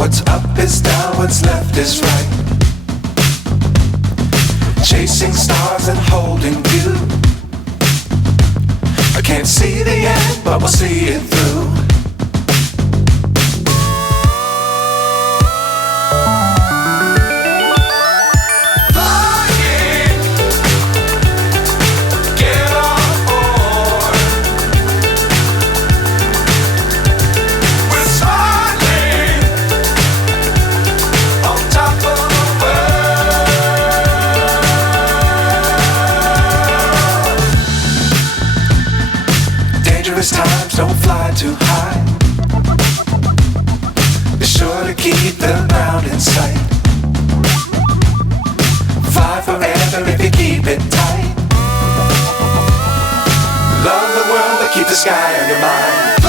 What's up is down, what's left is right. Chasing stars and holding you. I can't see the end, but we'll see it through. Dangerous times, don't fly too high. Be sure to keep the ground in sight. Fly forever if you keep it tight. Love the world, but keep the sky on your mind.